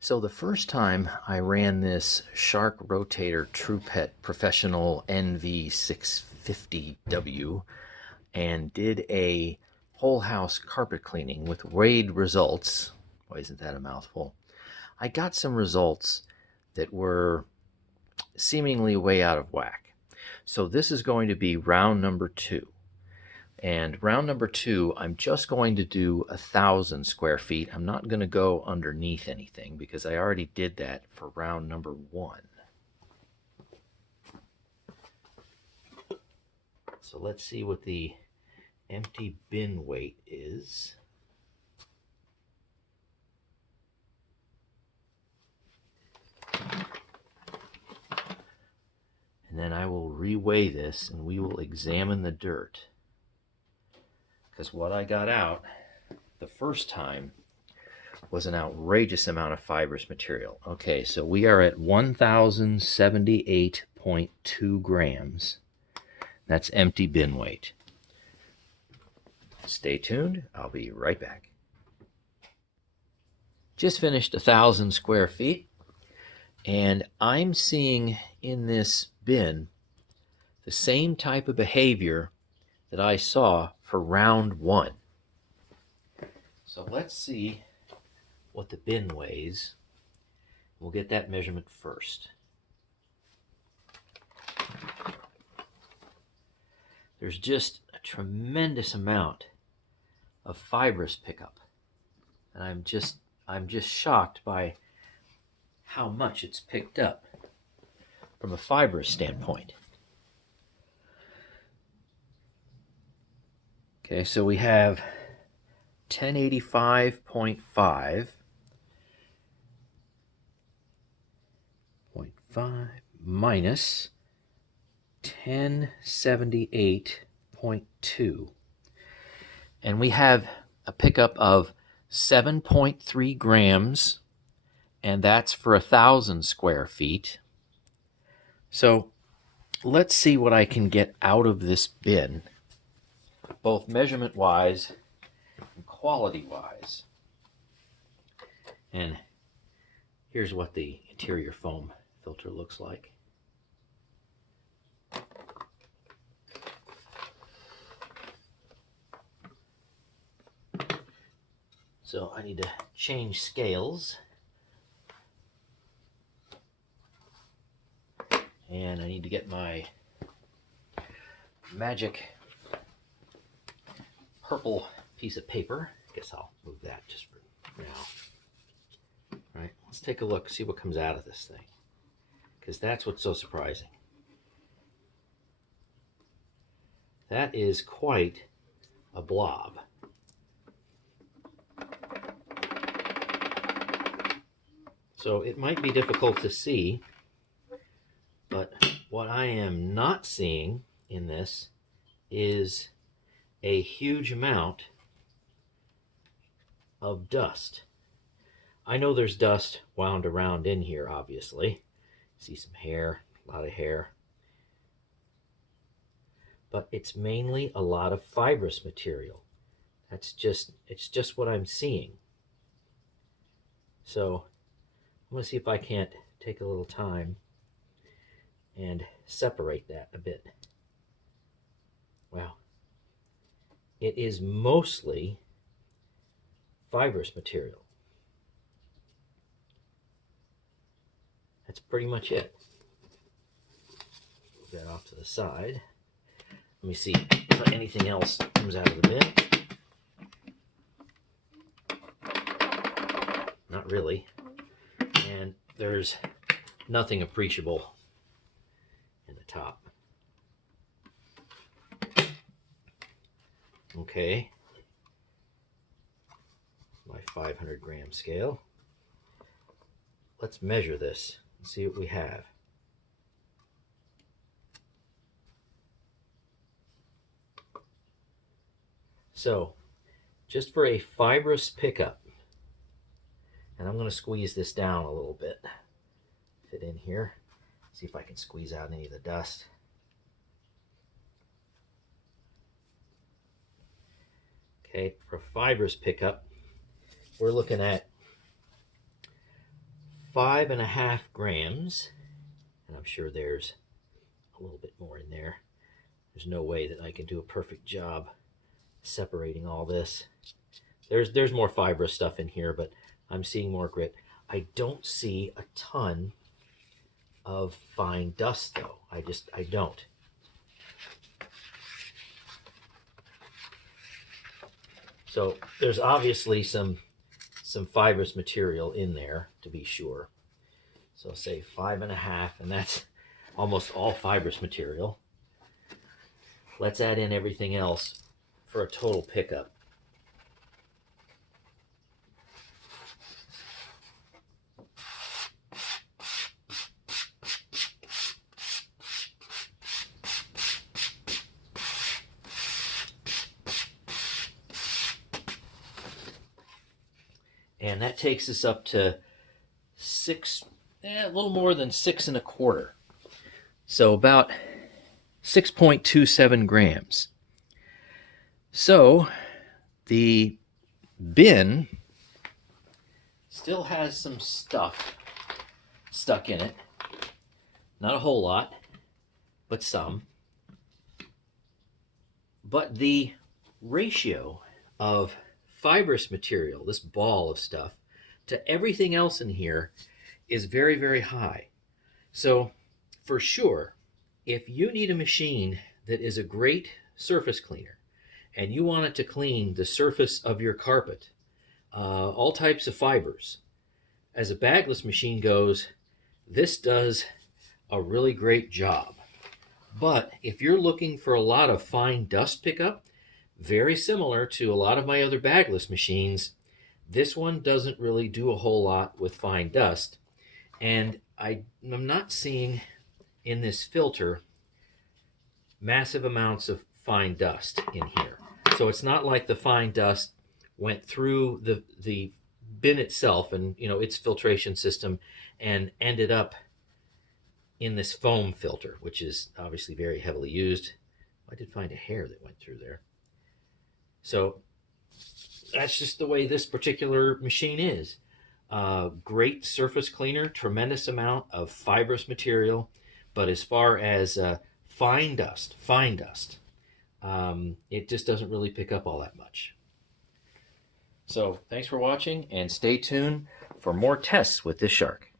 So the first time I ran this Shark Rotator TruePet Professional NV650W and did a whole house carpet cleaning with weighed results, boy, isn't that a mouthful? I got some results that were seemingly way out of whack. So this is going to be round number 2. And round number 2, I'm just going to do 1,000 square feet. I'm not going to go underneath anything because I already did that for round number 1. So let's see what the empty bin weight is. And then I will reweigh this and we will examine the dirt. Because what I got out the first time was an outrageous amount of fibrous material. Okay, so we are at 1,078.2 grams. That's empty bin weight. Stay tuned. I'll be right back. Just finished 1,000 square feet, and I'm seeing in this bin the same type of behavior that I saw for round 1. So let's see what the bin weighs. We'll get that measurement first. There's just a tremendous amount of fibrous pickup, and I'm just shocked by how much it's picked up from a fibrous standpoint. Okay, so we have 1085.5 minus 1078.2, and we have a pickup of 7.3 grams, and that's for 1,000 square feet. So let's see what I can get out of this bin, both measurement wise and quality wise. And here's what the interior foam filter looks like. So I need to change scales. And I need to get my magic purple piece of paper. I guess I'll move that just for now. All right, let's take a look, see what comes out of this thing, because that's what's so surprising. That is quite a blob. So it might be difficult to see, but what I am not seeing in this is a huge amount of dust. I know there's dust wound around in here, obviously. See some hair, a lot of hair. But it's mainly a lot of fibrous material. It's just what I'm seeing. So I'm going to see if I can't take a little time and separate that a bit. Wow. It is mostly fibrous material. That's pretty much it. Move that off to the side. Let me see if anything else comes out of the bin. Not really. And there's nothing appreciable in the top. Okay. My 500 gram scale. Let's measure this and see what we have. So, just for a fibrous pickup, and I'm going to squeeze this down a little bit, fit in here, see if I can squeeze out any of the dust. Okay, for a fibrous pickup, we're looking at 5.5 grams, and I'm sure there's a little bit more in there. There's no way that I can do a perfect job separating all this. There's more fibrous stuff in here, but I'm seeing more grit. I don't see a ton of fine dust, though. I don't. So there's obviously some fibrous material in there, to be sure. So say 5.5, and that's almost all fibrous material. Let's add in everything else for a total pickup. And that takes us up to a little more than 6.25. So about 6.27 grams. So the bin still has some stuff stuck in it. Not a whole lot, but some. But the ratio of fibrous material, this ball of stuff, to everything else in here is very, very high. So for sure, if you need a machine that is a great surface cleaner and you want it to clean the surface of your carpet, all types of fibers, as a bagless machine goes, this does a really great job. But if you're looking for a lot of fine dust pickup, very similar to a lot of my other bagless machines, this one doesn't really do a whole lot with fine dust. And I'm not seeing in this filter massive amounts of fine dust in here. So it's not like the fine dust went through the bin itself and its filtration system and ended up in this foam filter, which is obviously very heavily used. I did find a hair that went through there. So that's just the way this particular machine is. Great surface cleaner, tremendous amount of fibrous material, but as far as fine dust, it just doesn't really pick up all that much. So thanks for watching, and stay tuned for more tests with this shark.